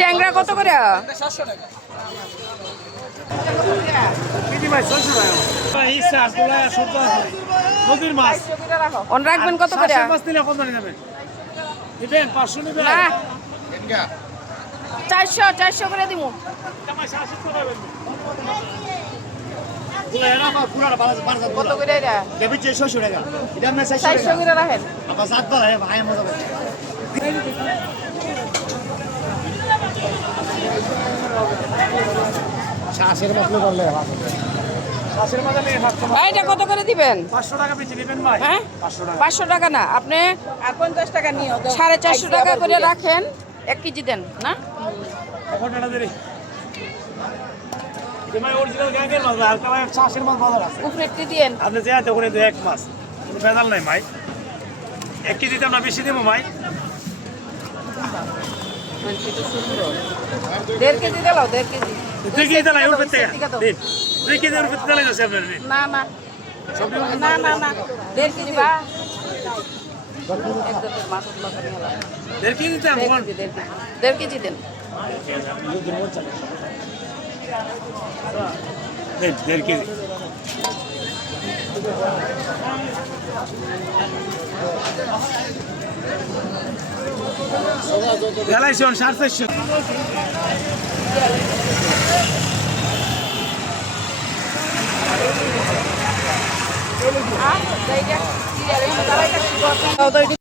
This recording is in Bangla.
ট্যাংরা কত করে? রাখবেন কত করে? 400 করে দিব। কত করে এটা? 400 টাকা। এটা আপনি 400 করে রাখেন। আবার 7 বার ভাই মজা করে। শাশের মাছলে করলে শাশের মাছ নিয়ে থাকতো। এটা কত করে দিবেন? 500 টাকা বেচে দিবেন ভাই। হ্যাঁ 500 টাকা না, আপনি 50 টাকা নিও। 450 টাকা করে রাখেন। 1 কেজি দেন না? এখন এটা দেরি। তোমার অরিজিনাল গ্যাংয়ের মাছ আর তোমার শাশের মাছ বাজার আছে। উপরেরটি দেন। আপনি যে এত করে এক মাছ। কোনো ভেজাল নাই ভাই। 1 কেজি দাম না বেশি দেবো ভাই। 1.5 কেজি দিলাও, 1.5 কেজি। 2 কেজি দিলাই ওর থেকে। 2 কেজি ওর থেকে দিলাই যাচ্ছে আপনার। না না না না না 1.5 কেজি বা 1.5 কেজি দাম কোন? 1.5 কেজি দেন। 1.5 কেজি। গেলাইছেন 450। আ